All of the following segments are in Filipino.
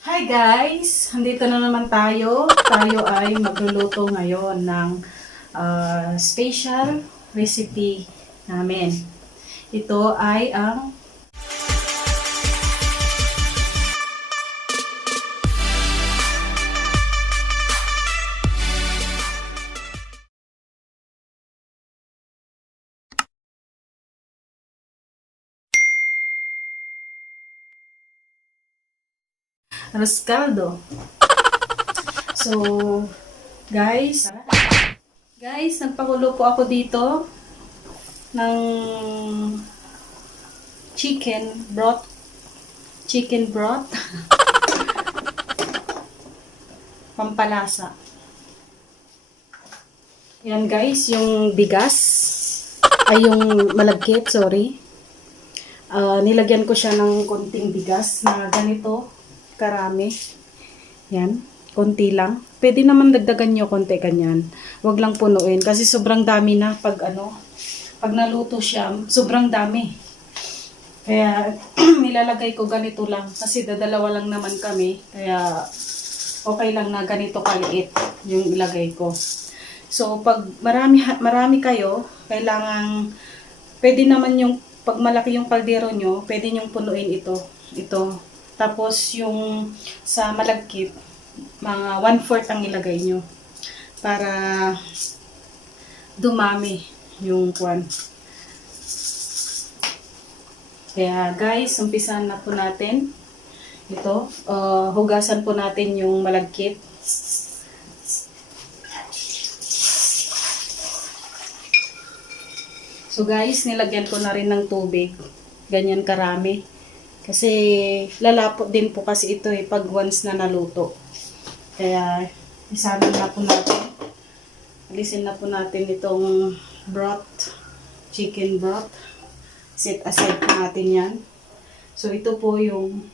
Hi guys! Andito na naman tayo. Tayo ay magluluto ngayon ng special recipe namin. Ito ay ang arroz caldo. So, guys, nagpakulo po ako dito ng chicken broth. Chicken broth. Pampalasa. Yan guys, yung bigas. Ay, yung malagkit, sorry. Nilagyan ko siya ng konting bigas na ganito karami. Yan, konti lang. Pwede naman dagdagan nyo konti ganyan. Huwag lang punuin kasi sobrang dami na pag naluto siya, sobrang dami. Kaya nilalagay ko ganito lang kasi dadalawa lang naman kami. Kaya okay lang na ganito kaliit yung ilagay ko. So pag marami kayo, kailangan pwede naman yung pag malaki yung kaldero nyo, pwede nyong punuin ito. Tapos yung sa malagkit, mga 1/4 ang ilagay nyo para dumami yung kwan. Kaya guys, umpisahan na po natin. Ito, hugasan po natin yung malagkit. So guys, nilagyan ko na rin ng tubig. Ganyan karami. Kasi lalapot din po kasi ito pag once na naluto. Kaya isanan na po natin. Alisin na po natin itong broth, chicken broth. Set aside po natin yan. So ito po yung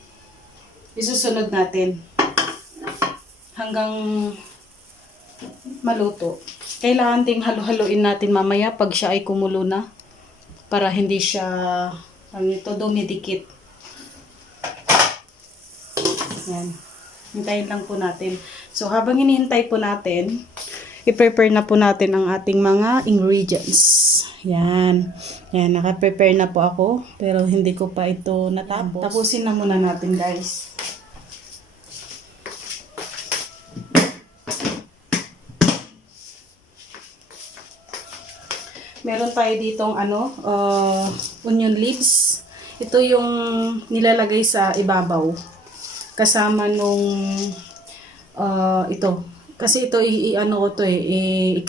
isusunod natin hanggang maluto. Kailangan ding halo-haloin natin mamaya pag siya ay kumulo na para hindi siya dumidikit. Yan. Hintayin lang po natin. So, habang hinihintay po natin, i-prepare na po natin ang ating mga ingredients. Yan. Yan, naka-prepare na po ako. Pero hindi ko pa ito natapos. Tapusin na muna natin, guys. Meron tayo ditong onion leaves. Ito yung nilalagay sa ibabaw. Kasama nung ito. Kasi ito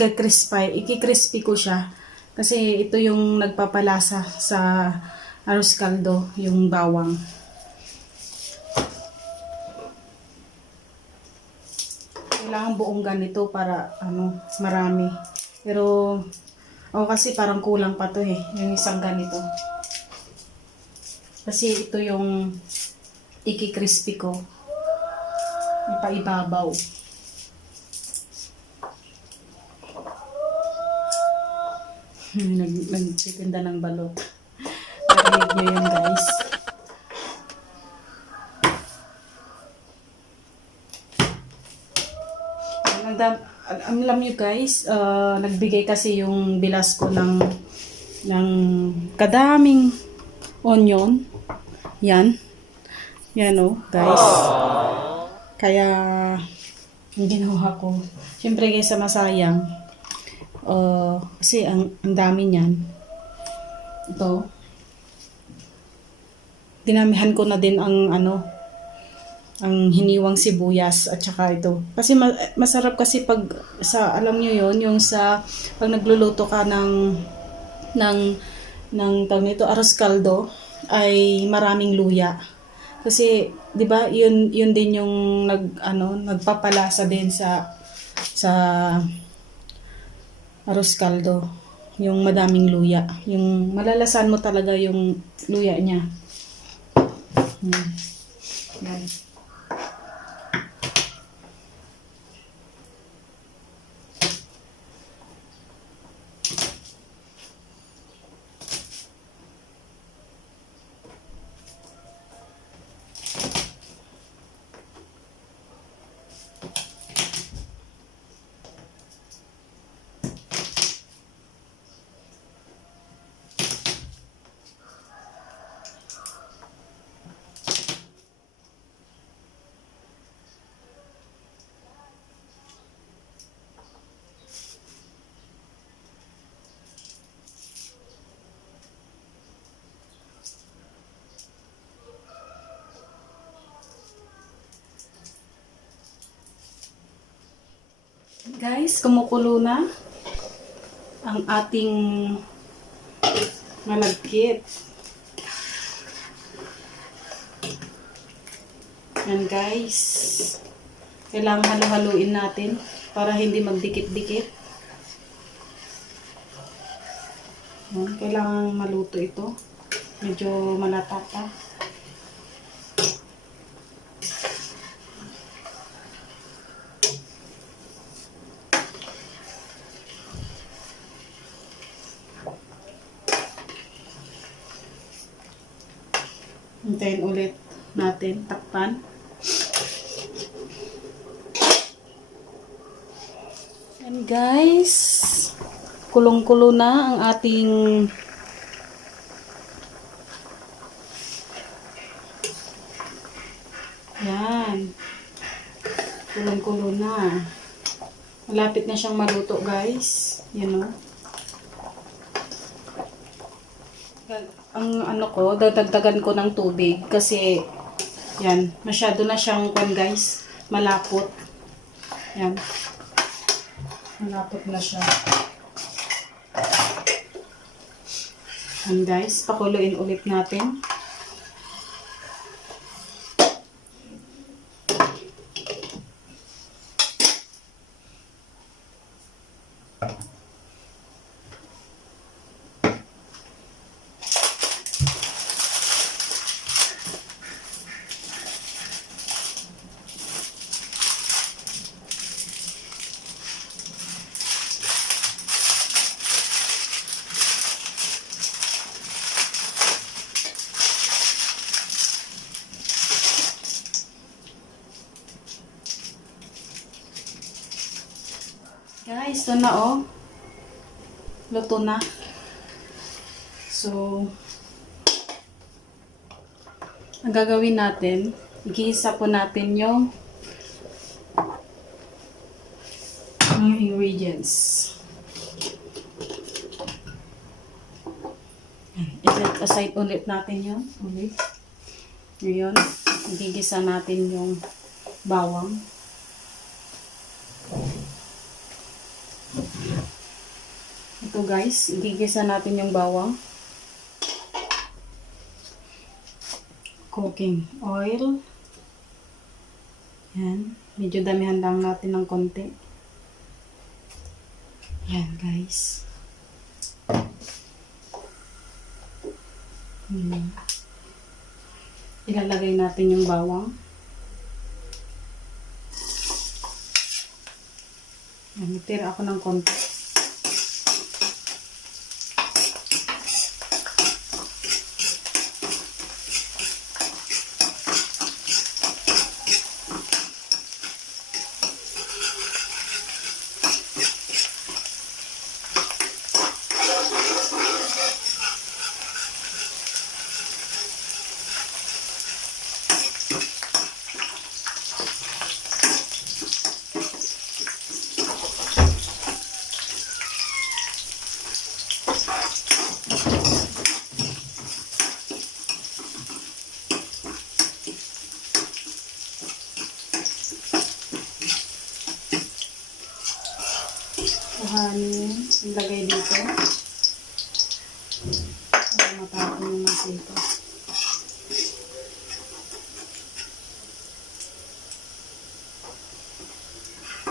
i-crispy ko siya. Kasi ito yung nagpapalasa sa arroz caldo, yung bawang. Kailangan buong ganito para marami. Pero kasi parang kulang pa to yung isang ganito. Kasi ito yung iki-crispy ko. Ipaibabaw. Nagtitinda ng balot. Narinig nyo yun guys. Alam nyo guys, nagbigay kasi yung bilas ko ng kadaming onion. Yan. Yan guys. Kaya ang ginawa ko, syempre guys, masayang. Kasi ang dami niyan. Ito. Dinamihan ko na din ang hiniwang sibuyas at saka ito. Kasi masarap kasi pag alam niyo yon yung pag nagluluto ka ng tawag nito arroz caldo ay maraming luya. Kasi 'di ba yun din yung nagpapalasa din sa arroz caldo, yung madaming luya. Yung malalasan mo talaga yung luya niya. Yan. Guys, kumukulo na ang ating malagkit. Yan guys. Kailangan halo-haluin natin para hindi magdikit-dikit. Yan, kailangan maluto ito. Medyo malata pa. Hintayin ulit natin, takpan. And guys, kulong-kulo na ang ating yan. Kulong-kulo na. Malapit na siyang maluto guys. Yan o. Ang ano ko, dadagdagan ko ng tubig kasi yan, masyado na siyang guys, malapot. Yan. Malapot na siya. Yan guys, pakuluin ulit natin. Guys, ito na oh. Luto na. So, ang gagawin natin, igisa po natin yung ingredients. I-set aside ulit natin yun. Ulit. Ngayon, igigisa natin yung bawang. Ito guys, igigisa natin yung bawang. Cooking oil. Yan. Medyo damihan lang natin ng konti. Yan guys. Ilalagay natin yung bawang. Yan, itira ako ng konti. Kuhanin, ilagay dito. Para matapon yung nasa ito.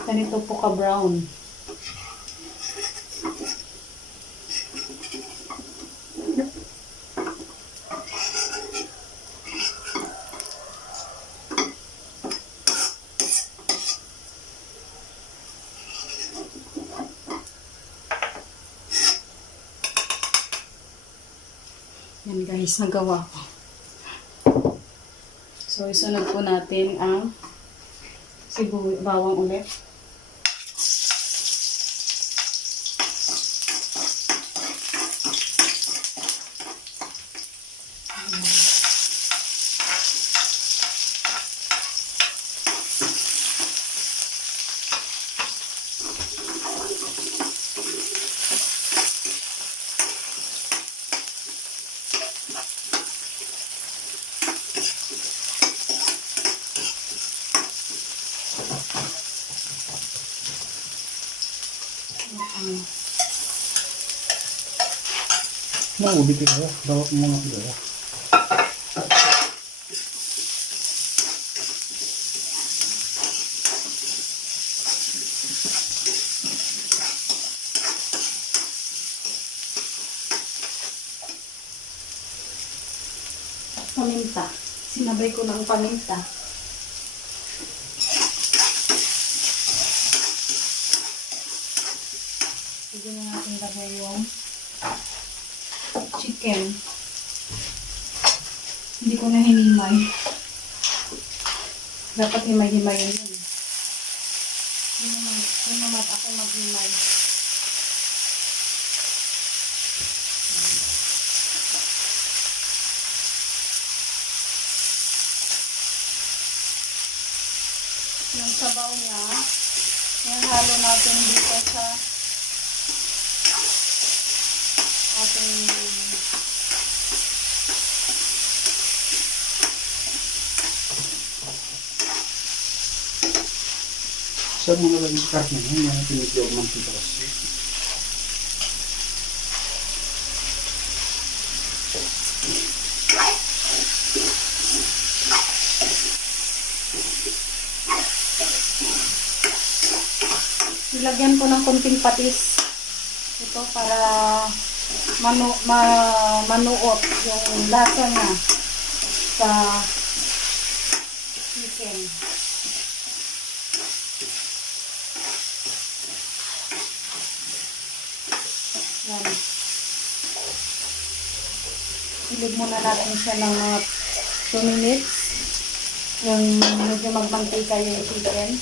Ganito po ka-brown. Yan guys, nagawa ko. So, isunod po natin ang bawang ulit. Naulit ito. Bawat mga pila. Paminta. Sinabay ko ng paminta. Sige na natin lagay yung chicken. Hindi ko na hinimay. Dapat himay-himay yun. Yun naman ako maghimay. Yung sabaw niya, yung halo natin dito sa ating Saan mo nalagay sa karne? Yung pinitiog ng pila kasi. nilagyan ko ng konting patis. Ito para manuot yung lasa niya sa chicken. Yan. Ilig muna natin siya ng mga 2 minutes. Yung medyo magmantika yung chicken.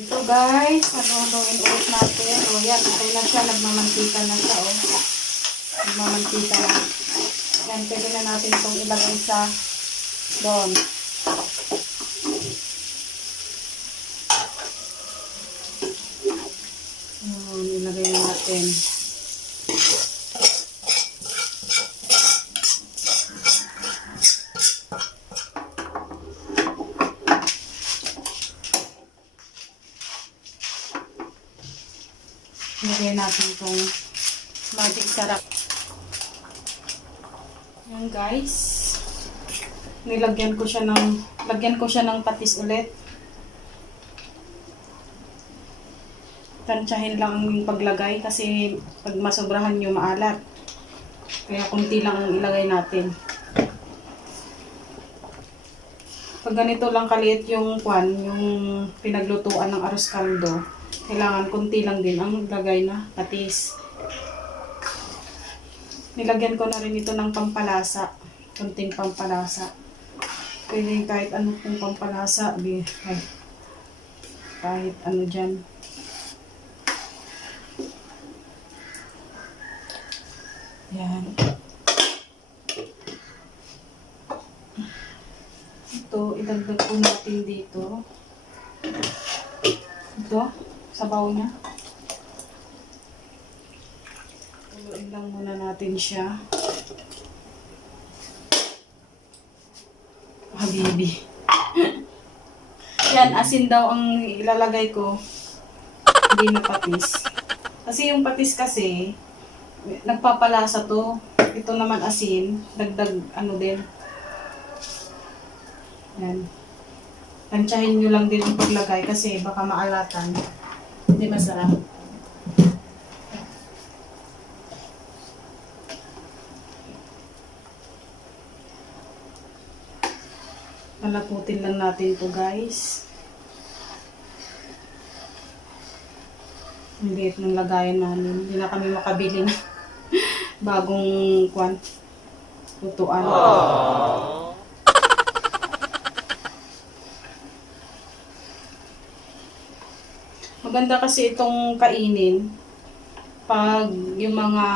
Ito guys, haluin ulit natin. O yan, okay na siya. Nagmamantika na siya. O. Nagmamantika na. Yan, pwede na natin itong ilagay sa doon. Ilagay na natin. Ilagay natin itong magic sarap. Yan guys. Lagyan ko siya ng patis ulit. Tansyahin lang yung paglagay kasi pag masobrahan nyo maalat. Kaya kunti lang ang ilagay natin. Pag ganito lang kaliit yung yung pinaglutuan ng arroz caldo, kailangan kunti lang din ang lagay na patis. Nilagyan ko na rin ito ng pampalasa. Kunting pampalasa. Pwede kahit ano pong pampalasa. Kahit ano dyan. Yan. Ito, idagdag po natin dito. Ito, sabaw niya. Tuluin lang muna natin siya. Habibi. Yan, asin daw ang ilalagay ko. Hindi na patis. Kasi yung patis kasi, nagpapalasa to. Ito naman asin. Dagdag ano din. Yan. Tansyahin nyo lang din yung paglagay kasi baka maalatan. Hindi masarap. Palaputin lang natin to guys. Ang liit ng lagayan namin. Hindi na kami makabili na bagong lutuan. Maganda kasi itong kainin pag yung mga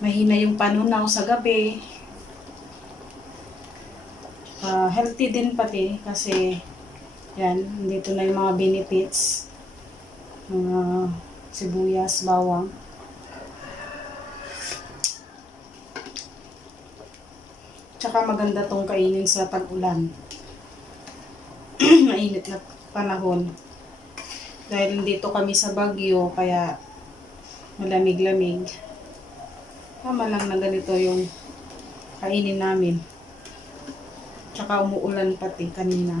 mahina yung panunaw sa gabi. Healthy din pati kasi yan, dito na yung mga benefits. Mga sibuyas, bawang. Tsaka maganda tong kainin sa tag-ulan. mainit na panahon. Dahil dito kami sa Baguio, kaya malamig-lamig. Tama lang na ganito yung kainin namin. Tsaka umuulan pati kanina.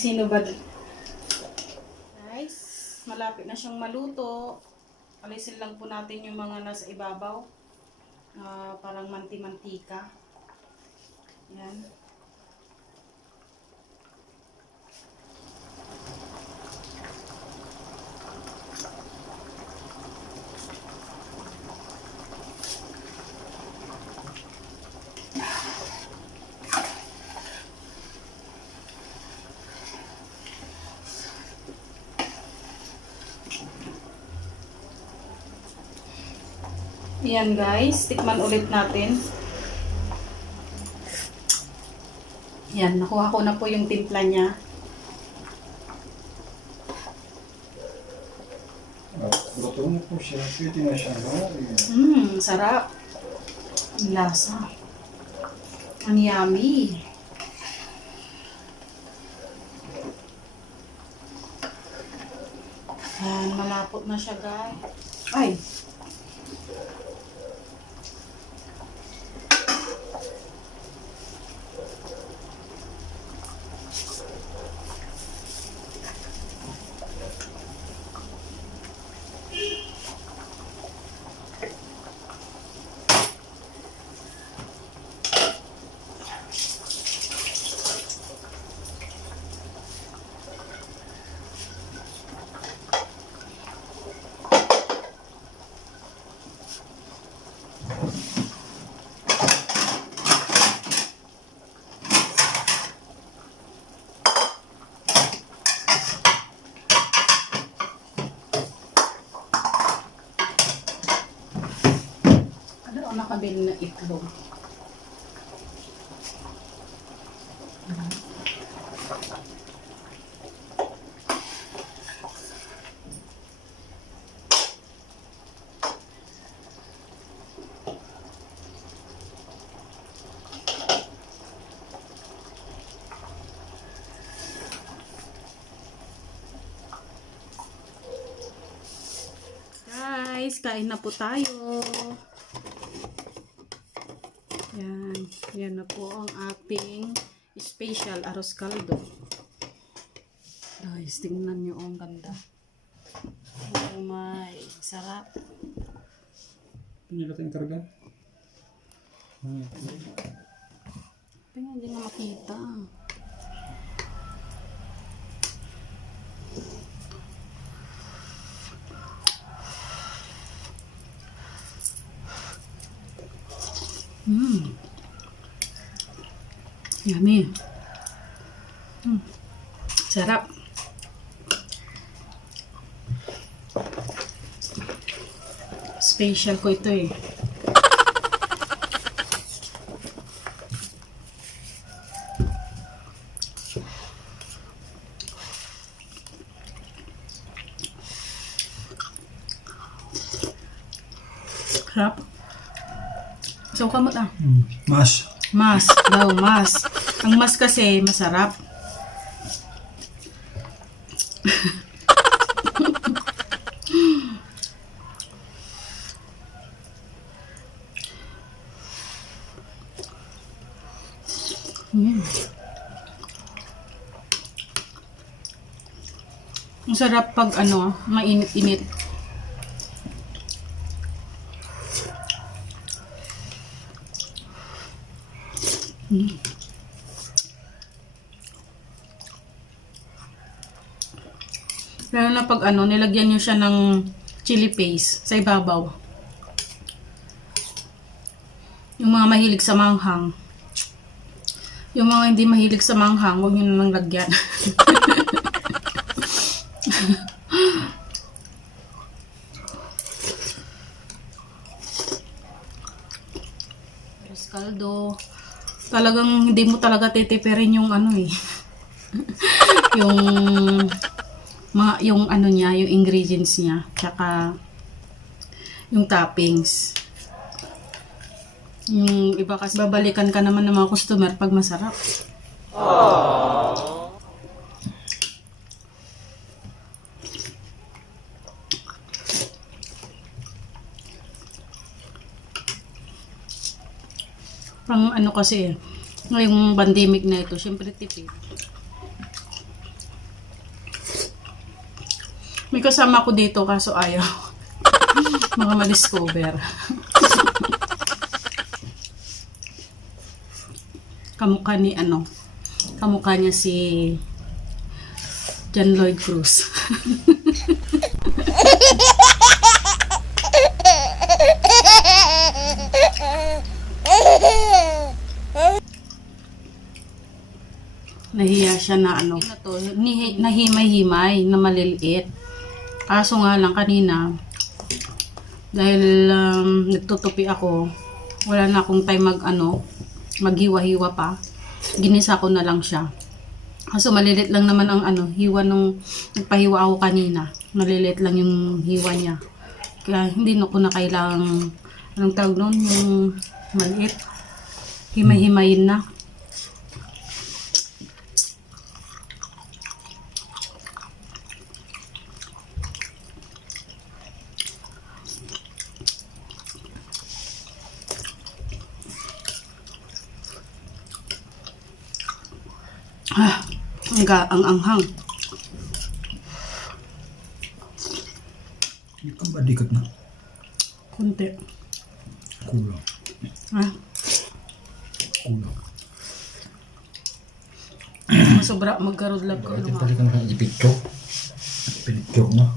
Sino ba? Guys, malapit na siyang maluto. Alisin lang po natin yung mga nasa ibabaw. Parang manti-mantika. Yan. Yan guys, tikman ulit natin. Yan, nakuha ko na po yung timpla niya. Luto na po siya. Pwede na siya. Sarap. Ang lasa. Ang yummy. Yan, malapot na siya guys. Ay! Nakabili na itlog. Guys, kain na po tayo. Yan. Yan na po ang ating special arroz caldo. Guys, tingnan nyo ang ganda. Oh my, sarap. Hindi natin karga. Tingnan, hindi nga makita. Yummy. Sarap. Special ko ito eh. Sarap. So, kamot ah. Mas. Mas daw, mas. Ang mas kasi masarap. Ang sarap pag ano, mainit-init. Lalo na pag ano, nilagyan nyo siya ng chili paste sa ibabaw. Yung mga mahilig sa manghang. Yung mga hindi mahilig sa manghang, huwag nyo namang lagyan. Arroz caldo. Talagang hindi mo talaga titipirin yung ano eh. yung ano niya, yung ingredients niya, tsaka yung toppings. Yung iba kasi babalikan ka naman ng mga customer pag masarap. Pang ano kasi, ngayong pandemic na ito, syempre tipid. May kasama ko dito kaso ayaw. Mga ma-discover. Kamukha ni ano, kamukha niya si John Lloyd Cruz. Nahiya siya na ano, nahimay-himay na maliliit. Kaso nga lang kanina, dahil nagtutupi ako, wala na akong time maghiwa-hiwa pa. Ginisa ko na lang siya. Kaso malilit lang naman ang hiwa nung nagpahiwa ako kanina. Malilit lang yung hiwa niya. Kaya hindi na ko na kailangang, anong tawag nun, yung maliit. Himay-himayin na. Ang anghang. Hindi ka ba dikat na? Kunti. Kulang. Kulang. Sobra magkarudlab ko. Ito pala ka na ipitchok. Ipitchok na.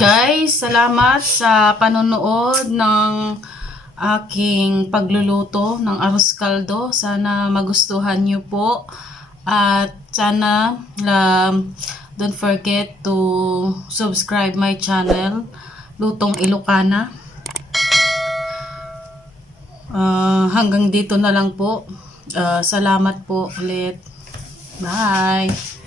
Guys, salamat sa panonood ng aking pagluluto ng arroz caldo. Sana magustuhan nyo po. At sana don't forget to subscribe my channel, Lutong Ilocana. Hanggang dito na lang po. Salamat po ulit. Bye!